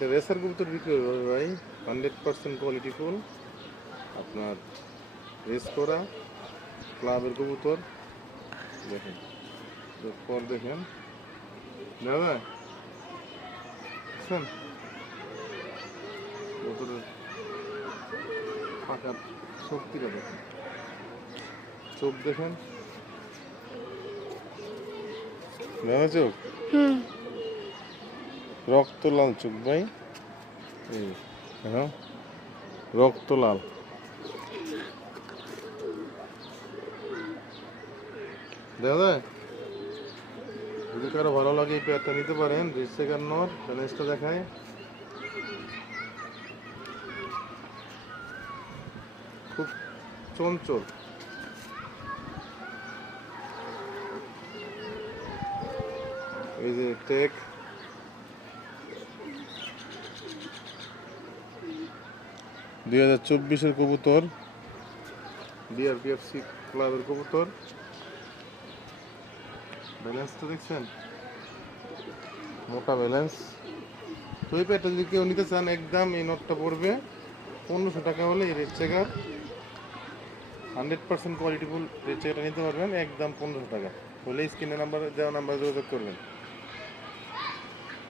এটা রেসার কবুতর বিক্রি হবে ভাই, 100% কোয়ালিটি ফুল, আপনার রেস করা ক্লাবের কবুতর। দেখেন পর দেখেন দাদা, বুঝছেন কবুতরের পাকার শক্তিটা দেখেন, চোখ দেখেন দাদা, চোখ রক্ত লাল চোখ ভাই, এই হ্যাঁ রক্ত লাল। দাদা যদি কারো ভালো লাগে এই পেয়ারটা নিতে পারেন, রেড চেকার নর, ব্যালেন্সটা দেখায়, খুব চঞ্চল। এই যে টেক, 2024-এর কবুতর, ডিআরপিএফসি ক্লাবের কবুতর। ব্যালেন্সটা দেখছেন, মোটা ব্যালেন্স। তো এই পেয়ারটা যদি কেউ নিতে চান, একদম এই নটটা পড়বে 1500 টাকা হলে এই রেড চেকার 100% কোয়ালিটিফুল রেড চেকারটা নিতে পারবেন, একদম 1500 টাকা হলে স্ক্রিনে নাম্বার দেওয়া নাম্বার যোগাযোগ করবেন।